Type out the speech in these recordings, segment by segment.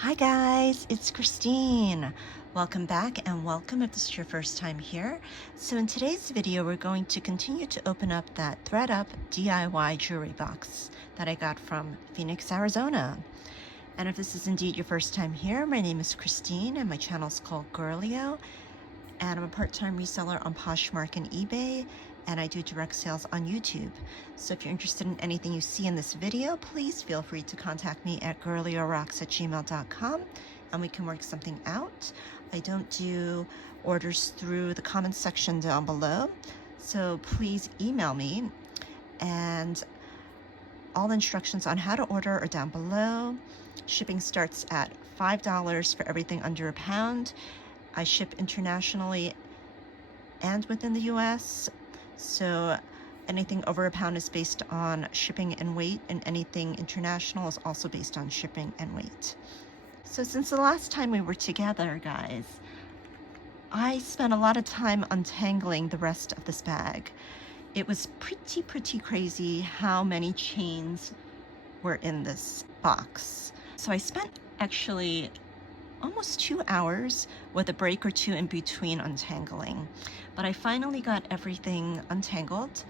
Hi guys, it's Christine. Welcome back and welcome if this is your first time here. So in today's video, we're going to continue to open up that Thredup DIY jewelry box that I got from Phoenix, Arizona. And if this is indeed your first time here, my name is Christine and my channel is called Girlio. And I'm a part-time reseller on Poshmark and eBay, and I do direct sales on YouTube. So if you're interested in anything you see in this video, please feel free to contact me at girliorocks@gmail.com and we can work something out. I don't do orders through the comments section down below, so please email me, and all the instructions on how to order are down below. Shipping starts at $5 for everything under £1. I ship internationally and within the US, so anything over £1 is based on shipping and weight, and anything international is also based on shipping and weight. So since the last time we were together, guys, I spent a lot of time untangling the rest of this bag. It was pretty crazy how many chains were in this box. So I spent actually almost 2 hours with a break or two in between untangling, but I finally got everything untangled.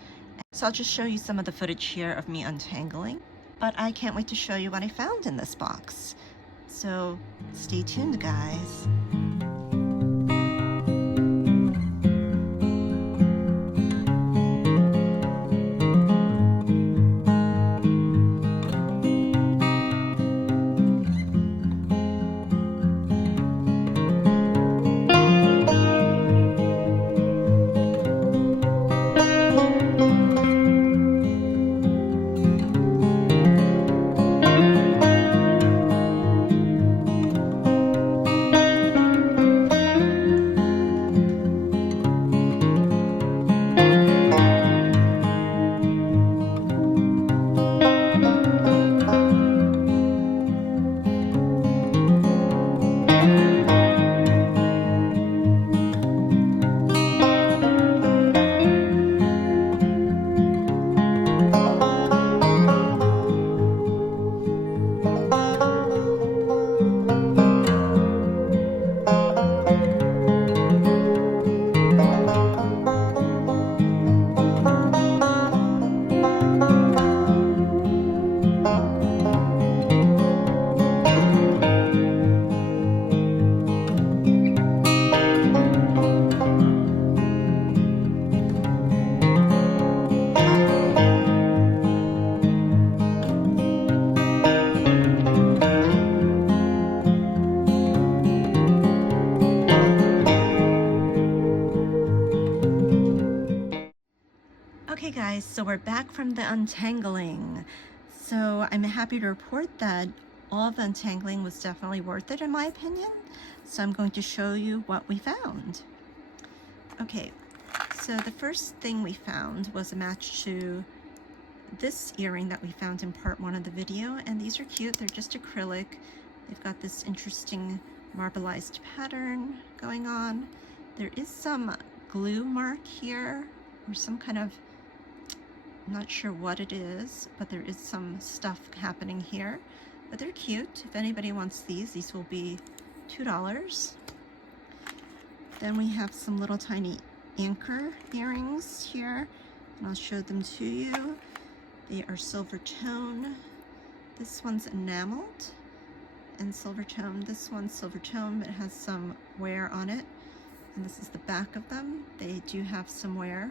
So I'll just show you some of the footage here of me untangling, but I can't wait to show you what I found in this box. So stay tuned, guys. Okay guys, so we're back from the untangling. So I'm happy to report that all the untangling was definitely worth it in my opinion. So I'm going to show you what we found. Okay, so the first thing we found was a match to this earring that we found in part 1 of the video, and these are cute. They're just acrylic. They've got this interesting marbleized pattern going on. There is some glue mark here, or some kind of, I'm not sure what it is, but there is some stuff happening here. But they're cute. If anybody wants these will be $2. Then we have some little tiny anchor earrings here, and I'll show them to you. They are silver tone. This one's enameled and silver tone. This one's silver tone, but it has some wear on it. And this is the back of them. They do have some wear,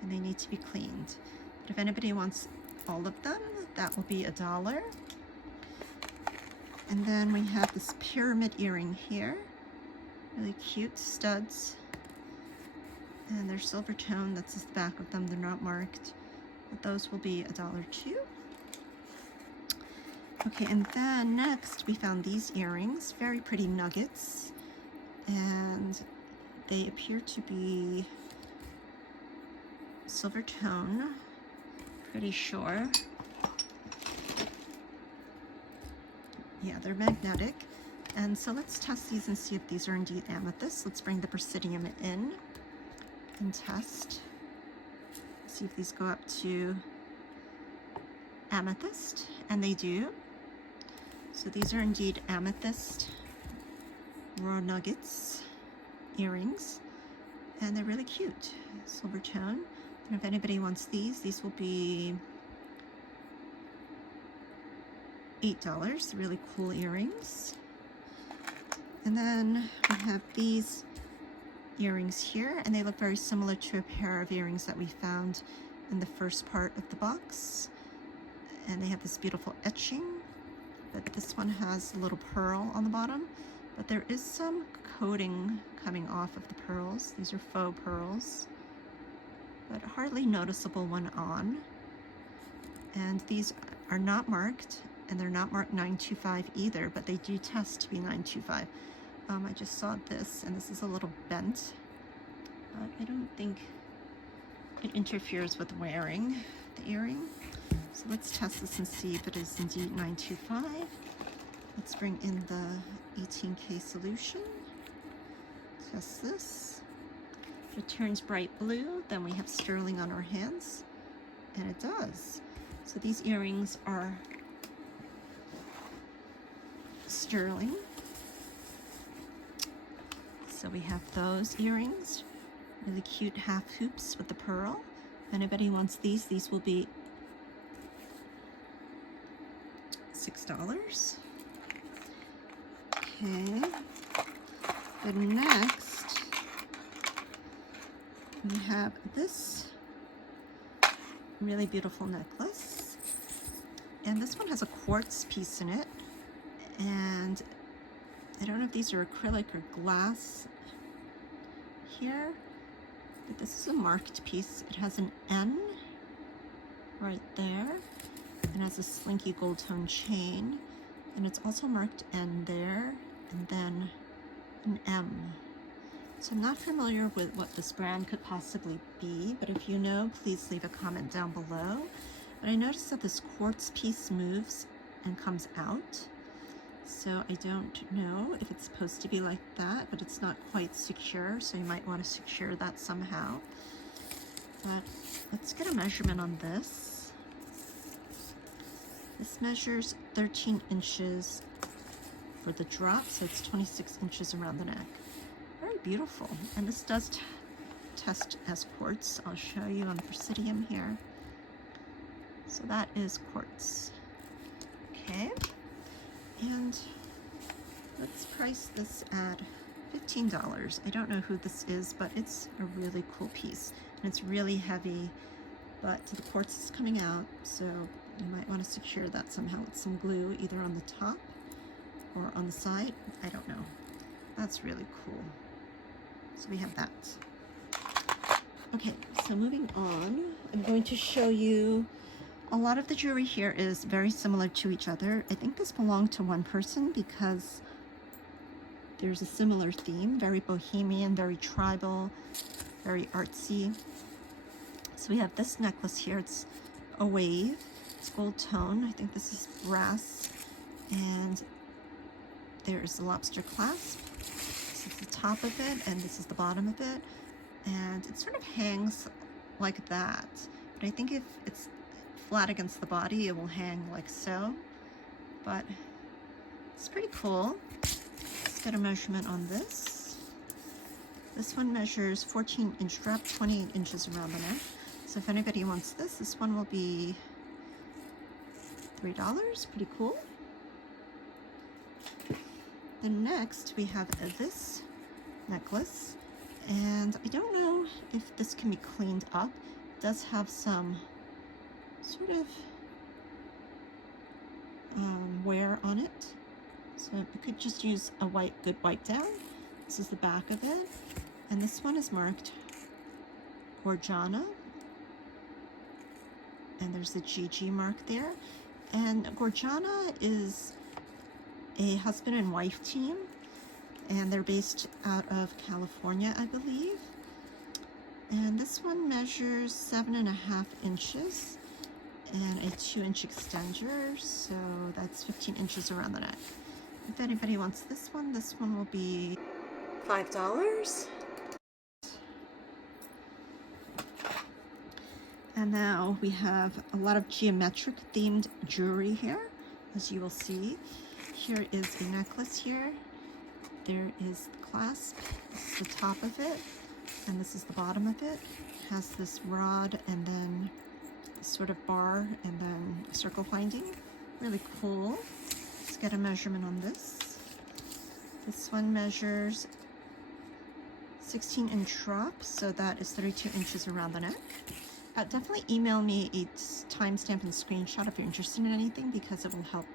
and they need to be cleaned. But if anybody wants all of them, that will be $1. And then we have this pyramid earring here. Really cute studs. And they're silver tone. That's the back of them. They're not marked. But those will be $1 too. Okay, and then next we found these earrings. Very pretty nuggets. And they appear to be silver tone. Pretty sure. Yeah, they're magnetic. And so let's test these and see if these are indeed amethyst. Let's bring the Presidium in and test. See if these go up to amethyst, and they do. So these are indeed amethyst raw nuggets earrings, and they're really cute, silver tone. And if anybody wants these will be $8. Really cool earrings. And then we have these earrings here, and they look very similar to a pair of earrings that we found in the first part of the box. And they have this beautiful etching, but this one has a little pearl on the bottom, but there is some coating coming off of the pearls. These are faux pearls, but hardly noticeable when on. And these are not marked, and they're not marked 925 either, but they do test to be 925. I just saw this, and this is a little bent, but I don't think it interferes with wearing the earring. So let's test this and see if it is indeed 925. Let's bring in the 18K solution. Test this. If it turns bright blue, then we have sterling on our hands, and it does. So these earrings are sterling. So we have those earrings, really cute half hoops with the pearl. If anybody wants these will be $6. Okay, but next we have this really beautiful necklace, and this one has a quartz piece in it, and I don't know if these are acrylic or glass here, but this is a marked piece. It has an N right there, and has a slinky gold tone chain, and it's also marked N there, and then an M. So I'm not familiar with what this brand could possibly be, but if you know, please leave a comment down below. But I noticed that this quartz piece moves and comes out, so I don't know if it's supposed to be like that, but it's not quite secure, so you might want to secure that somehow. But let's get a measurement on this. This measures 13 inches for the drop, so it's 26 inches around the neck. Very beautiful. And this does test as quartz. I'll show you on the Presidium here. So that is quartz. Okay. And let's price this at $15. I don't know who this is, but it's a really cool piece. And it's really heavy, but the quartz is coming out, so you might want to secure that somehow with some glue, either on the top or on the side. I don't know. That's really cool. So we have that. Okay, so moving on, I'm going to show you a lot of the jewelry here is very similar to each other. I think this belonged to one person because there's a similar theme, very bohemian, very tribal, very artsy. So we have this necklace here. It's a wave. It's gold tone. I think this is brass. And there's the lobster clasp. This is the top of it, and this is the bottom of it. And it sort of hangs like that. But I think if it's flat against the body, it will hang like so. But it's pretty cool. Let's get a measurement on this. This one measures 14-inch drop, 28 inches around the neck. So if anybody wants this one will be $3. Pretty cool. Then next we have this necklace, and I don't know if this can be cleaned up. It does have some sort of wear on it, so you could just use a good wipe down. This is the back of it, and this one is marked Gorjana, and there's the GG mark there. And Gorjana is a husband and wife team, and they're based out of California, I believe. And this one measures 7.5 inches and a 2-inch extender, so that's 15 inches around the neck. If anybody wants this one will be $5. And now we have a lot of geometric themed jewelry here, as you will see. Here is a necklace here. There is the clasp. This is the top of it, and this is the bottom of it. It has this rod and then sort of bar and then circle finding. Really cool. Let's get a measurement on this. This one measures 16-inch drop, so that is 32 inches around the neck. Definitely email me a timestamp and screenshot if you're interested in anything, because it will help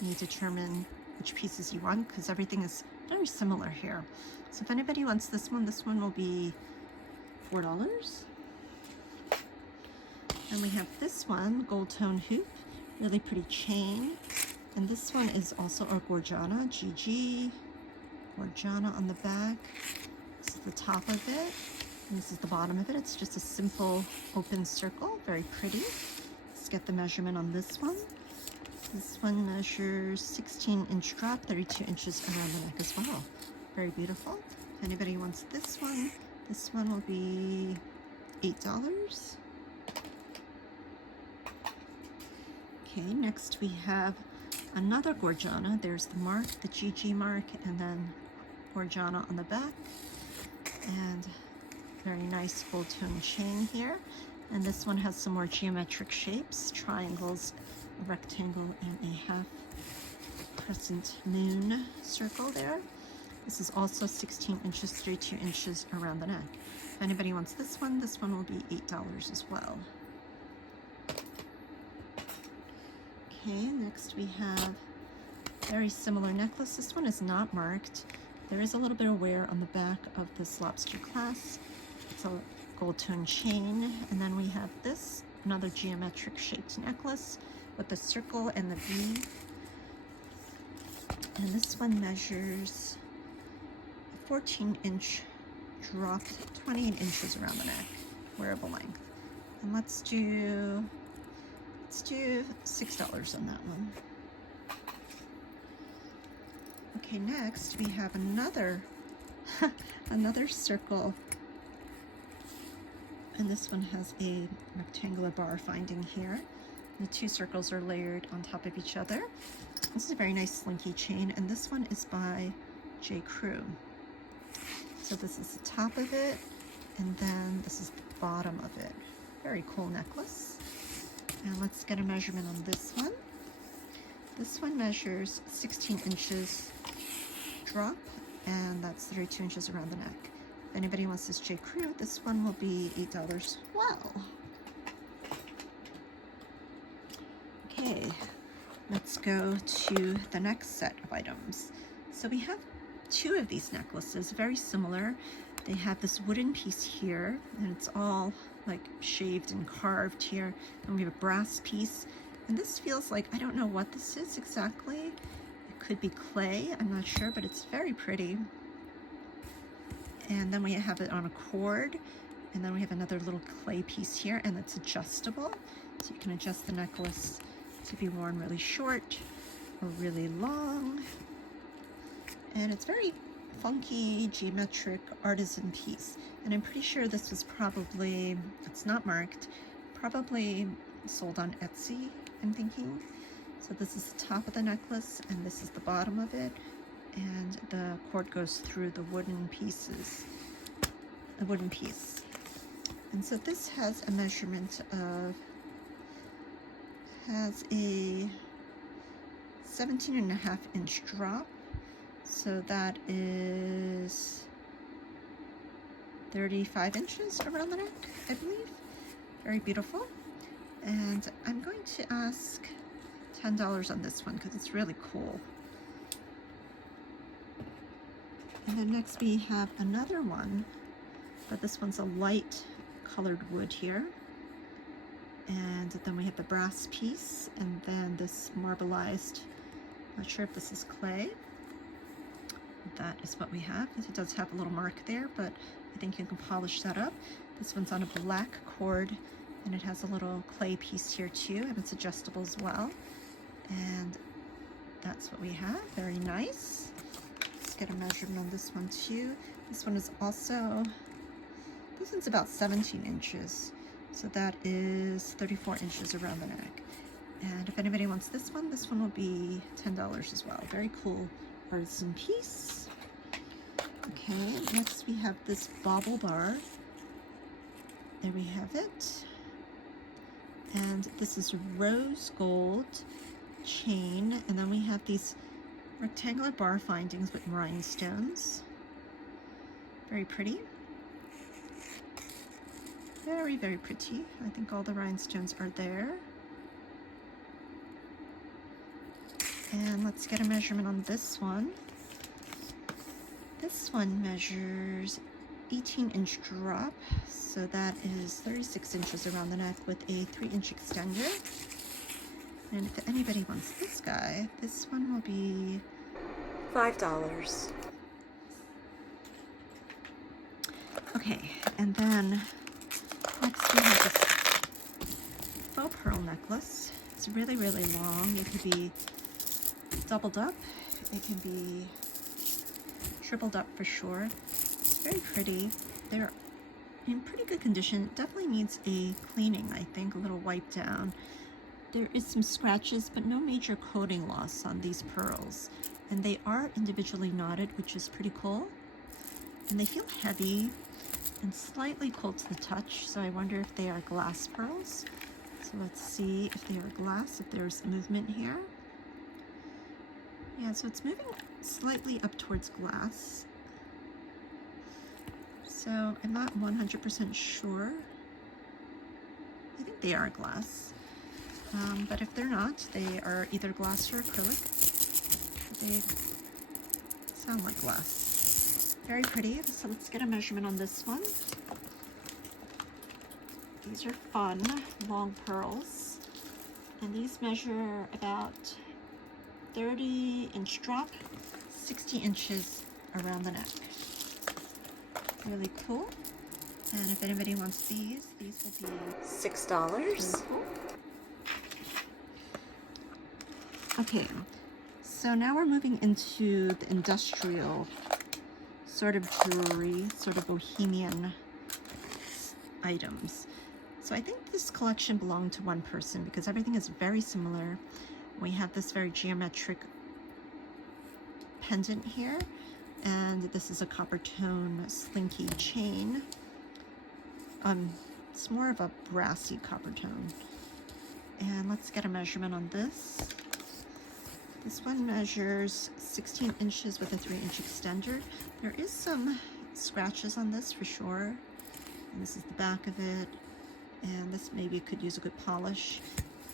me determine which pieces you want, because everything is very similar here. So if anybody wants this one will be $4. And we have this one, gold tone hoop, really pretty chain. And this one is also our Gorgiana, GG, Gorgiana on the back. This is the top of it, and this is the bottom of it. It's just a simple open circle, very pretty. Let's get the measurement on this one. This one measures 16-inch drop, 32 inches around the neck as well. Very beautiful. If anybody wants this one will be $8. Okay, next we have another Gorgiana. There's the mark, the GG mark, and then Gorgiana on the back. And very nice gold tone chain here. And this one has some more geometric shapes, triangles, a rectangle, and a half crescent moon circle there. This is also 16 inches, 32 inches around the neck. If anybody wants this one will be $8 as well. Okay, next we have very similar necklace. This one is not marked. There is a little bit of wear on the back of this lobster clasp. It's a gold tone chain. And then we have this, another geometric shaped necklace with the circle and the V. And this one measures a 14-inch drop, 28 inches around the neck, wearable length. And let's do $6 on that one. Okay, next we have another another circle, and this one has a rectangular bar finding here. The two circles are layered on top of each other. This is a very nice slinky chain, and this one is by J. Crew. So this is the top of it, and then this is the bottom of it. Very cool necklace. And let's get a measurement on this one. This one measures 16 inches drop, and that's 32 inches around the neck. If anybody wants this J. Crew, this one will be $8 as well. Okay, let's go to the next set of items. So we have two of these necklaces, very similar. They have this wooden piece here, and it's all like shaved and carved here. And we have a brass piece, and this feels like, I don't know what this is exactly. It could be clay, I'm not sure, but it's very pretty. And then we have it on a cord, and then we have another little clay piece here, and it's adjustable. So you can adjust the necklace to be worn really short or really long. And it's very funky, geometric, artisan piece. And I'm pretty sure this was probably, it's not marked, probably sold on Etsy, I'm thinking. So this is the top of the necklace, and this is the bottom of it. And the cord goes through the wooden pieces, the wooden piece. And so this has a measurement of, has a 17.5-inch drop. So that is 35 inches around the neck, I believe. Very beautiful. And I'm going to ask $10 on this one because it's really cool. And then next we have another one, but this one's a light colored wood here. And then we have the brass piece, and then this marbleized, not sure if this is clay. That is what we have. It does have a little mark there, but I think you can polish that up. This one's on a black cord, and it has a little clay piece here too, and it's adjustable as well. And that's what we have. Very nice. Let's get a measurement on this one too. This one is also, this one's about 17 inches. So that is 34 inches around the neck. And if anybody wants this one will be $10 as well. Very cool artisan piece. Okay, next we have this bauble bar. There we have it. And this is rose gold chain, and then we have these rectangular bar findings with rhinestones. Very pretty. Very, very pretty. I think all the rhinestones are there. And let's get a measurement on this one. This one measures 18-inch drop, so that is 36 inches around the neck with a 3-inch extender. And if anybody wants this guy, this one will be $5. Okay, and then next we have this faux pearl necklace. It's really, really long. It could be doubled up. It can be tripled up for sure. It's very pretty. They're in pretty good condition. It definitely needs a cleaning, I think, a little wipe down. There is some scratches, but no major coating loss on these pearls. And they are individually knotted, which is pretty cool. And they feel heavy and slightly cold to the touch, so I wonder if they are glass pearls. So let's see if they are glass, if there's movement here. Yeah, so it's moving slightly up towards glass. So I'm not 100% sure. I think they are glass. But if they're not, they are either glass or acrylic. They sound like glass. Very pretty. So let's get a measurement on this one. These are fun, long pearls. And these measure about 30-inch drop, 60 inches around the neck. Really cool. And if anybody wants these will be $6. Really cool. Okay, so now we're moving into the industrial sort of jewelry, sort of bohemian items. So I think this collection belonged to one person because everything is very similar. We have this very geometric pendant here, and this is a copper tone slinky chain. It's more of a brassy copper tone. And let's get a measurement on this. This one measures 16 inches with a 3-inch extender. There is some scratches on this for sure. And this is the back of it. And this maybe could use a good polish.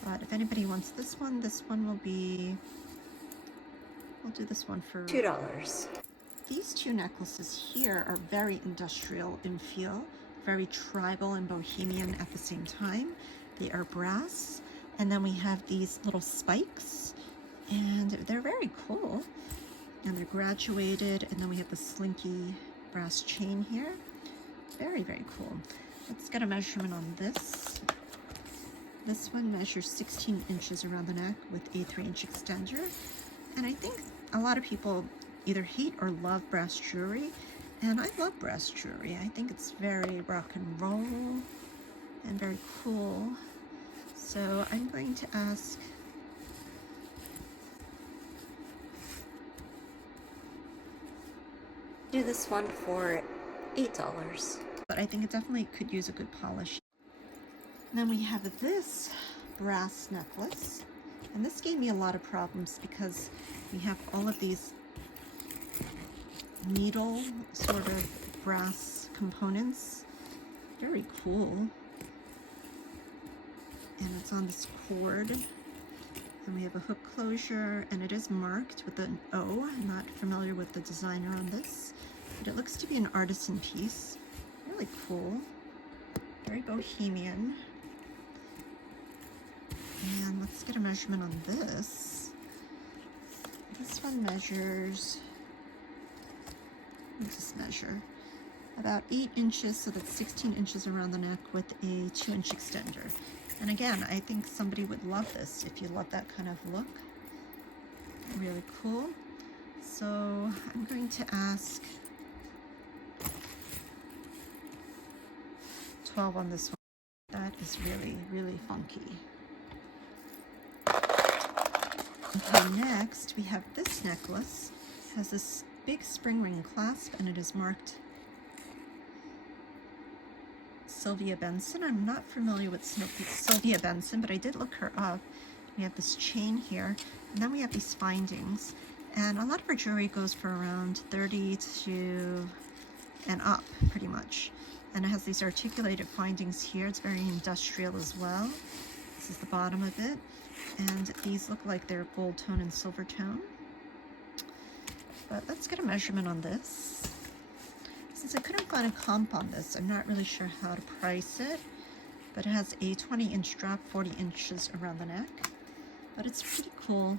But if anybody wants this one will be, we'll do this one for $2. These two necklaces here are very industrial in feel, very tribal and bohemian at the same time. They are brass. And then we have these little spikes. And they're very cool, and they're graduated, and then we have the slinky brass chain here. Very, very cool. Let's get a measurement on this. This one measures 16 inches around the neck with a 3-inch extender. And I think a lot of people either hate or love brass jewelry, and I love brass jewelry. I think it's very rock and roll and very cool. So I'm going to ask do this one for $8, but I think it definitely could use a good polish. And then we have this brass necklace, and this gave me a lot of problems because we have all of these needle sort of brass components. Very cool. And it's on this cord. And we have a hook closure, and it is marked with an O. I'm not familiar with the designer on this, but it looks to be an artisan piece. Really cool. Very bohemian. And let's get a measurement on this. This one measures, let's just measure, about 8 inches, so that's 16 inches around the neck with a 2-inch extender. And again, I think somebody would love this if you love that kind of look. Really cool. So I'm going to ask $12 on this one. That is really, really funky. Okay, next we have this necklace. It has this big spring ring clasp and it is marked Sylvia Benson. I'm not familiar with Sylvia Benson, but I did look her up. We have this chain here, and then we have these findings. And a lot of her jewelry goes for around 30 to and up, pretty much. And it has these articulated findings here. It's very industrial as well. This is the bottom of it. And these look like they're gold tone and silver tone. But let's get a measurement on this. Since I couldn't find a comp on this, I'm not really sure how to price it. But it has a 20-inch strap, 40 inches around the neck. But it's pretty cool.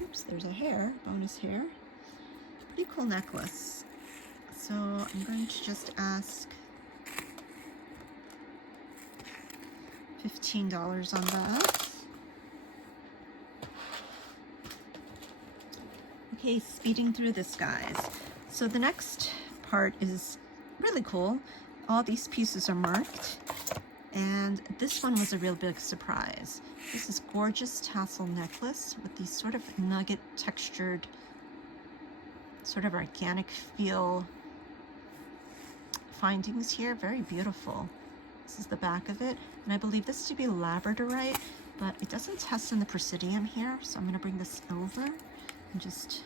Oops, there's a hair, bonus hair. Pretty cool necklace. So I'm going to just ask $15 on that. Okay, speeding through this, guys. So the next part is really cool. All these pieces are marked, and this one was a real big surprise. This is gorgeous tassel necklace with these sort of nugget textured, sort of organic feel findings here. Very beautiful. This is the back of it, and I believe this to be labradorite, but it doesn't test in the presidium here, so I'm going to bring this over and just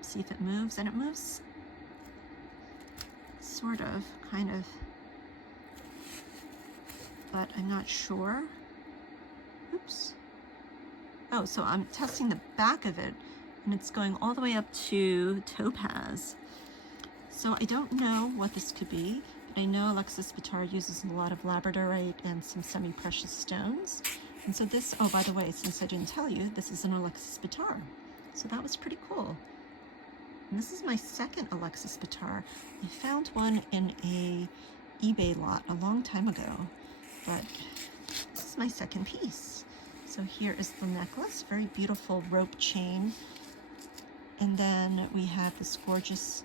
see if it moves. And it moves sort of, kind of, but I'm not sure. Oops. Oh, so I'm testing the back of it, and it's going all the way up to topaz. So I don't know what this could be, but I know ALEXIS BITTAR uses a lot of labradorite and some semi-precious stones. And so this, oh, by the way, since I didn't tell you, this is an ALEXIS BITTAR. So that was pretty cool. And this is my second ALEXIS BITTAR. I found one in a eBay lot a long time ago, but this is my second piece. So here is the necklace, very beautiful rope chain. And then we have this gorgeous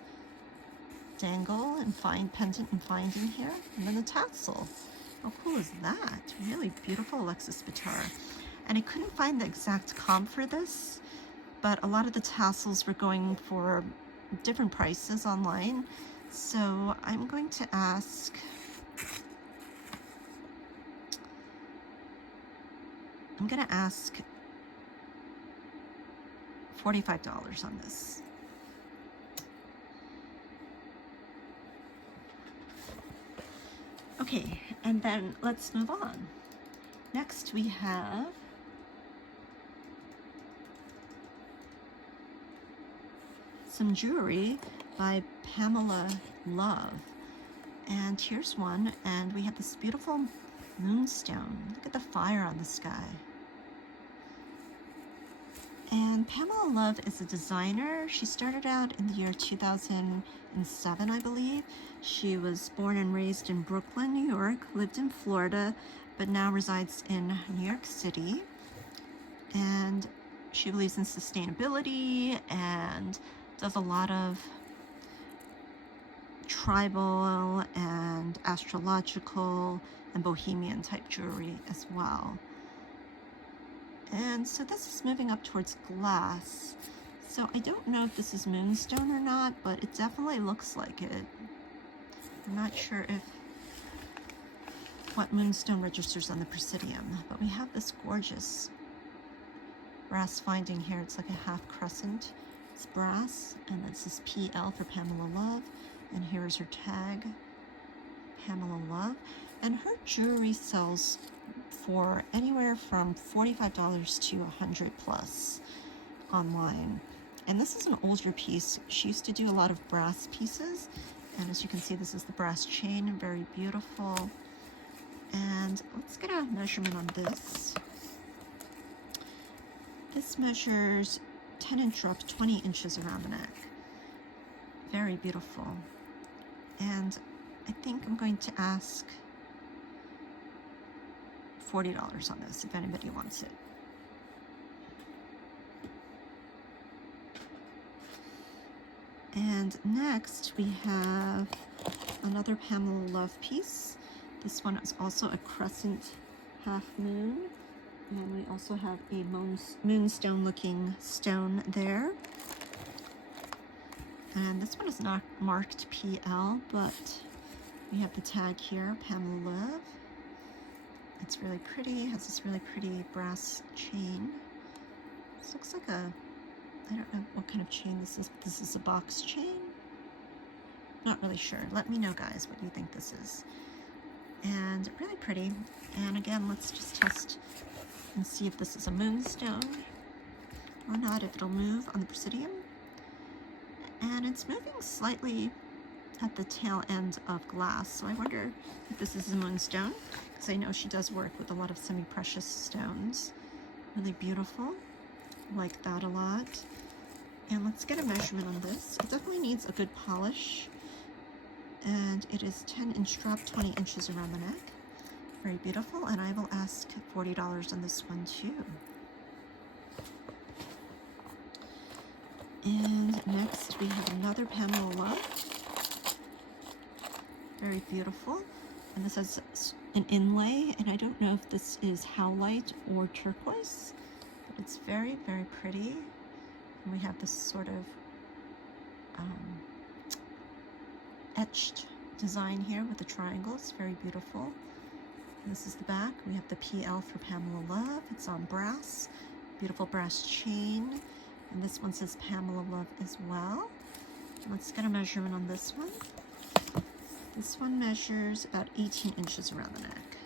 dangle and pendant and finding here, and then the tassel. How cool is that? Really beautiful ALEXIS BITTAR. And I couldn't find the exact comp for this, but a lot of the tassels were going for different prices online. So I'm going to ask, $45 on this. Okay, and then let's move on. Next we have some jewelry by Pamela Love. And here's one, and we have this beautiful moonstone. Look at the fire on the sky. And Pamela Love is a designer. She started out in the year 2007, I believe. She was born and raised in Brooklyn, New York, lived in Florida, but now resides in New York City. And she believes in sustainability and does a lot of tribal and astrological and bohemian type jewelry as well. And so this is moving up towards glass. So I don't know if this is moonstone or not, but it definitely looks like it. I'm not sure what moonstone registers on the presidium, but we have this gorgeous brass finding here. It's like a half crescent. It's brass, and this is PL for Pamela Love. And here's her tag, Pamela Love. And her jewelry sells for anywhere from $45 to $100 plus online. And this is an older piece. She used to do a lot of brass pieces. And as you can see, this is the brass chain, very beautiful. And let's get a measurement on this. This measures 10-inch drop, 20 inches around the neck. Very beautiful. And I think I'm going to ask $40 on this if anybody wants it. And next we have another Pamela Love piece. This one is also a crescent half moon And we also have a moonstone looking stone there. And this one is not marked PL, but we have the tag here, PAMELA. It's really pretty, has this really pretty brass chain. This looks like a, I don't know what kind of chain this is. This is a box chain? Not really sure. Let me know, guys, what you think this is. And really pretty. And again, let's just test and see if this is a moonstone or not, if it'll move on the Presidium. And it's moving slightly at the tail end of glass, so I wonder if this is a moonstone, because I know she does work with a lot of semi-precious stones. Really beautiful. Like that a lot. And let's get a measurement on this. It definitely needs a good polish. And it is 10-inch drop, 20 inches around the neck. Very beautiful, and I will ask $40 on this one too. And next we have another PAMELA. Very beautiful. And this has an inlay, and I don't know if this is howlite or turquoise, but it's very, very pretty. And we have this sort of etched design here with the triangles. Very beautiful. And this is the back. We have the PL for Pamela Love. It's on brass. Beautiful brass chain. And this one says Pamela Love as well. Let's get a measurement on this one. This one measures about 18 inches around the neck.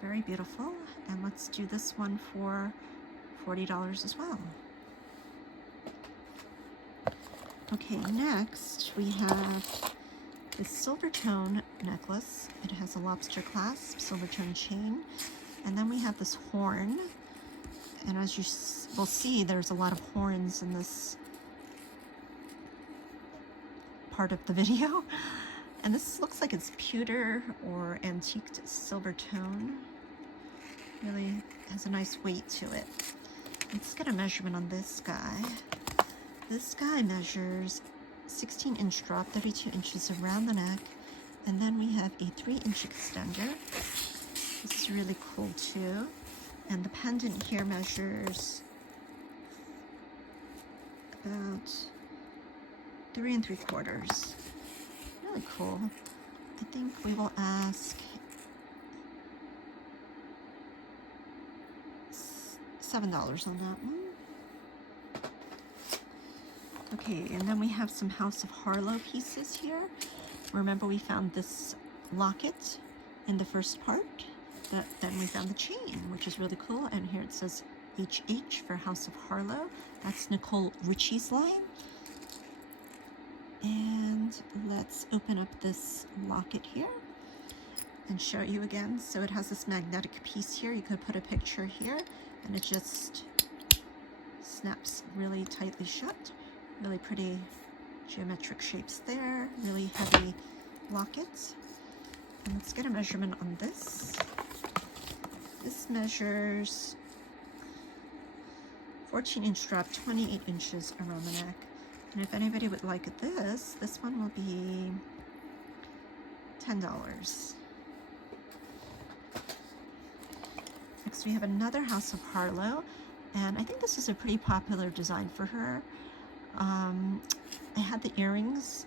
Very beautiful. And let's do this one for $40 as well. Okay, next we have this silver tone necklace. It has a lobster clasp, silver tone chain. And then we have this horn. And as you will see, there's a lot of horns in this part of the video. And this looks like it's pewter or antiqued silver tone. Really has a nice weight to it. Let's get a measurement on this guy. This guy measures 16-inch drop, 32 inches around the neck. And then we have a 3-inch extender. This is really cool too. And the pendant here measures about 3 3/4. Really cool. I think we will ask $7 on that one. Okay, and then we have some House of Harlow pieces here. Remember, we found this locket in the first part. Then we found the chain, which is really cool. And here it says HH for House of Harlow. That's Nicole Richie's line. And let's open up this locket here and show you again. So it has this magnetic piece here. You could put a picture here, and it just snaps really tightly shut. Really pretty geometric shapes there. Really heavy lockets. And let's get a measurement on this. This measures 14-inch drop, 28 inches around the neck. And if anybody would like this, this one will be $10. Next we have another House of Harlow, and I think this is a pretty popular design for her. I had the earrings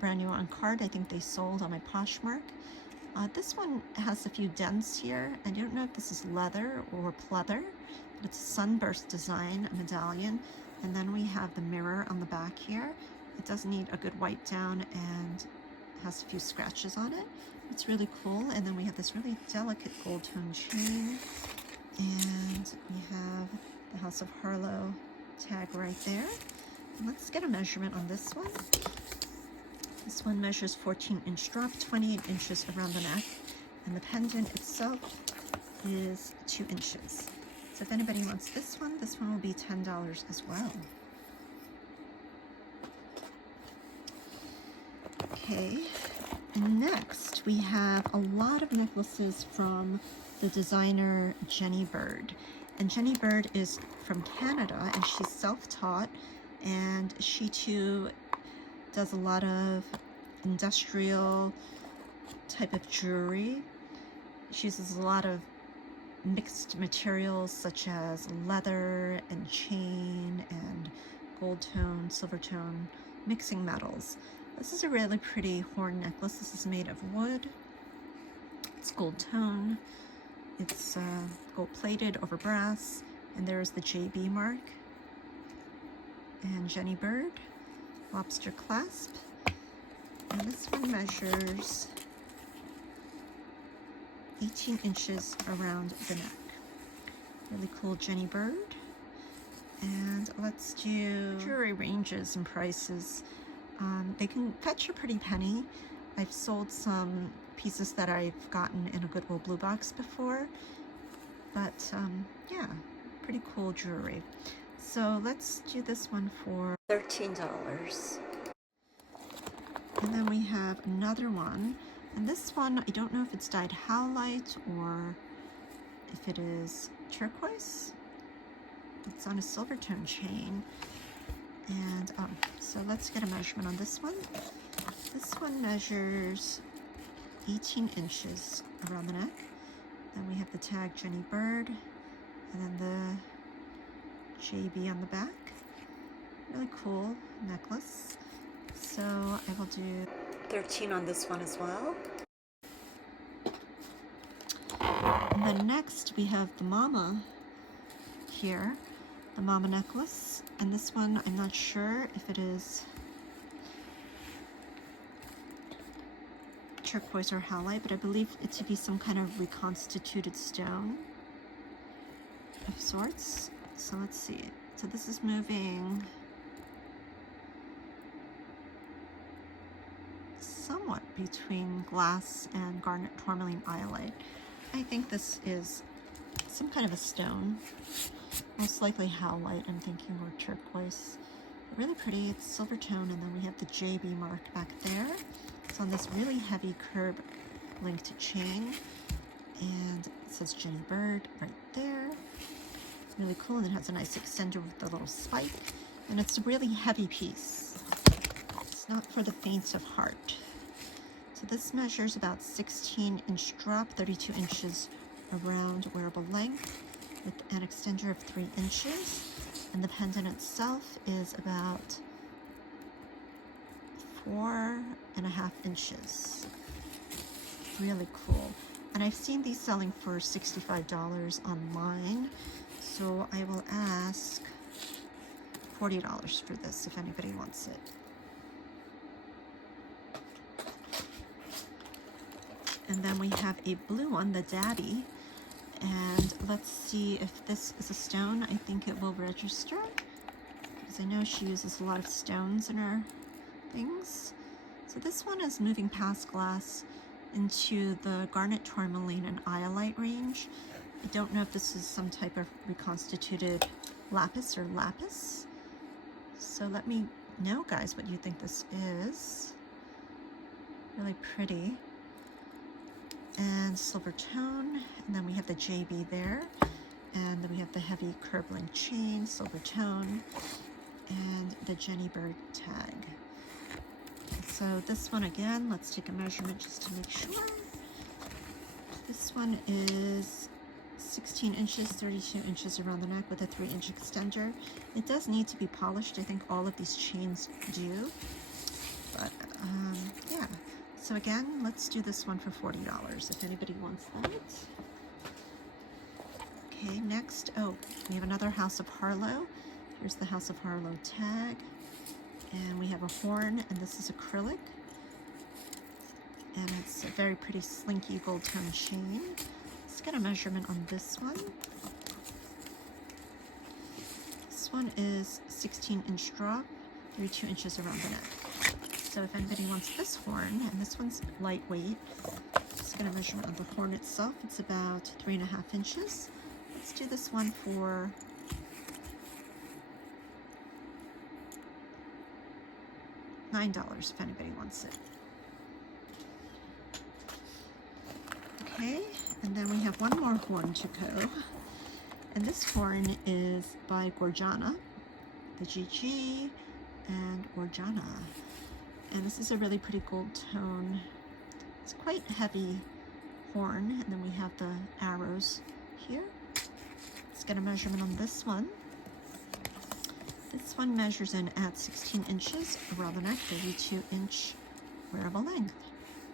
brand new on card. I think they sold on my Poshmark. This one has a few dents here. I don't know if this is leather or pleather, but it's a sunburst design, a medallion. And then we have the mirror on the back here. It does need a good wipe down and has a few scratches on it. It's really cool. And then we have this really delicate gold tone chain. And we have the House of Harlow tag right there. And let's get a measurement on this one. This one measures 14-inch drop, 28 inches around the neck, and the pendant itself is 2 inches. So if anybody wants this one will be $10 as well. Okay, next we have a lot of necklaces from the designer Jenny Bird. And Jenny Bird is from Canada, and she's self-taught, and she too does a lot of industrial type of jewelry. She uses a lot of mixed materials such as leather and chain and gold tone, silver tone, mixing metals. This is a really pretty horn necklace. This is made of wood. It's gold tone. It's gold plated over brass. And there's the JB mark. And Jenny Bird, lobster clasp. And this one measures 18 inches around the neck. Really cool Jenny Bird. And let's do jewelry ranges and prices. They can fetch a pretty penny. I've sold some pieces that I've gotten in a Goodwill Bluebox before. But yeah, pretty cool jewelry. So let's do this one for $13. And then we have another one. And this one, I don't know if it's dyed howlite or if it is turquoise. It's on a silver tone chain. And so let's get a measurement on this one. This one measures 18 inches around the neck. Then we have the tag Jenny Bird, and then the JB on the back. Really cool necklace. So I will do 13 on this one as well. And then next we have the Mama here, the Mama necklace. And this one, I'm not sure if it is turquoise or howlite, but I believe it to be some kind of reconstituted stone of sorts. So let's see. So this is moving somewhat between glass and garnet tourmaline iolite. I think this is some kind of a stone, most likely howlite, I'm thinking, or turquoise. But really pretty. It's silver tone, and then we have the JB mark back there. It's on this really heavy curb linked chain, and it says Jenny Bird right there. Really cool, and it has a nice extender with the little spike, and it's a really heavy piece. It's not for the faint of heart. So this measures about 16-inch drop, 32 inches around wearable length, with an extender of 3 inches, and the pendant itself is about 4.5 inches. Really cool. And I've seen these selling for $65 online, so I will ask $40 for this if anybody wants it. And then we have a blue one, the Daddy. And let's see if this is a stone. I think it will register, because I know she uses a lot of stones in her things. So this one is moving past glass into the garnet tourmaline and iolite range. I don't know if this is some type of reconstituted lapis or lapis. So let me know, guys, what you think this is. Really pretty. And silver tone, and then we have the JB there, and then we have the heavy curb link chain, silver tone, and the Jenny Bird tag. So this one again, let's take a measurement just to make sure. This one is 16 inches, 32 inches around the neck with a 3-inch extender. It does need to be polished. I think all of these chains do, but yeah. So again, let's do this one for $40 if anybody wants that. Okay, next, oh, we have another House of Harlow. Here's the House of Harlow tag. And we have a horn, and this is acrylic. And it's a very pretty slinky gold tone chain. Let's get a measurement on this one. This one is 16-inch drop, 32 inches around the neck. So if anybody wants this horn, and this one's lightweight, just get a measurement of the horn itself. It's about 3.5 inches. Let's do this one for $9 if anybody wants it. Okay, and then we have one more horn to go. And this horn is by Gorjana, the GG and Gorjana. And this is a really pretty gold tone. It's quite heavy horn, and then we have the arrows here. Let's get a measurement on this one. This one measures in at 16 inches around the neck, 32-inch wearable length.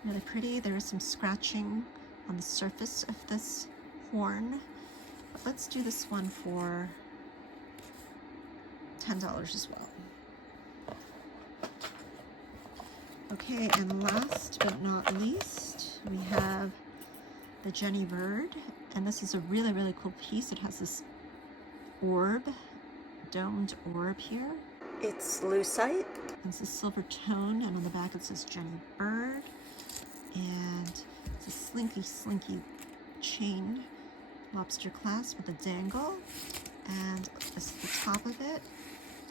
Really pretty. There is some scratching on the surface of this horn. But let's do this one for $10 as well. Okay, and last but not least, we have the Jenny Bird. And this is a really, really cool piece. It has this orb, domed orb here. It's lucite. It's a silver tone, and on the back it says Jenny Bird. And it's a slinky chain lobster clasp with a dangle. And this is the top of it,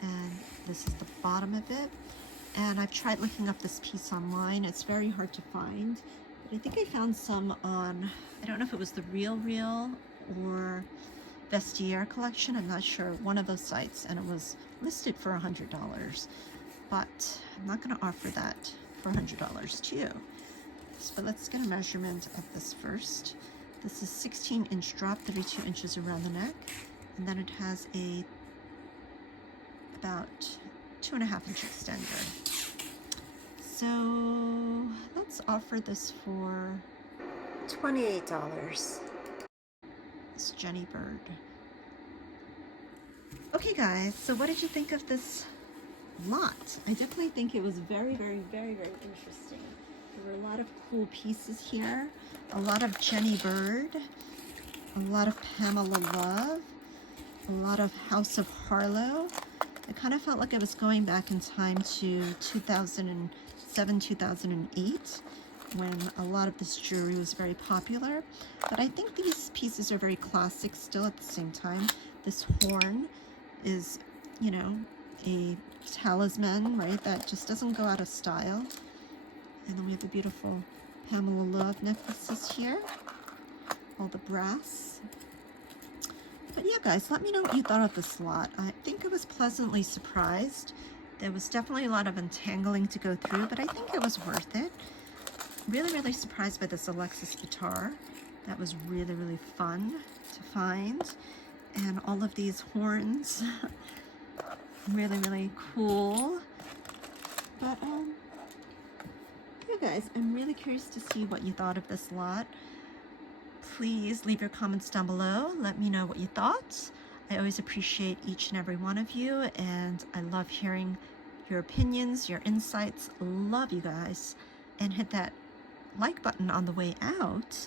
and this is the bottom of it. And I've tried looking up this piece online. It's very hard to find, but I think I found some on, I don't know if it was the Real or Vestiaire collection. I'm not sure, one of those sites, and it was listed for $100, but I'm not going to offer that for $100 to you. But let's get a measurement of this first. This is 16-inch drop, 32 inches around the neck, and then it has a about 2.5-inch extender. So let's offer this for $28. This Jenny Bird. Okay guys, so what did you think of this lot? I definitely think it was very, very, very, very interesting. There were a lot of cool pieces here, a lot of Jenny Bird, a lot of Pamela Love, a lot of House of Harlow. I kind of felt like I was going back in time to 2007, 2008, when a lot of this jewelry was very popular. But I think these pieces are very classic still at the same time. This horn is, you know, a talisman, right? That just doesn't go out of style. And then we have the beautiful Pamela Love necklaces here, all the brass. But yeah, guys, let me know what you thought of this lot. I think I was pleasantly surprised. There was definitely a lot of untangling to go through, but I think it was worth it. Really, really surprised by this ALEXIS BITTAR. That was really, really fun to find. And all of these horns, really, really cool. But yeah, guys, I'm really curious to see what you thought of this lot. Please leave your comments down below. Let me know what you thought. I always appreciate each and every one of you, and I love hearing your opinions, your insights. Love you guys. And hit that like button on the way out.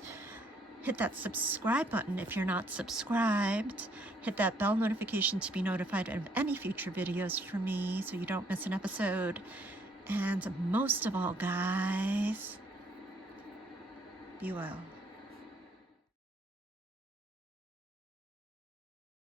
Hit that subscribe button if you're not subscribed. Hit that bell notification to be notified of any future videos from me so you don't miss an episode. And most of all, guys, be well.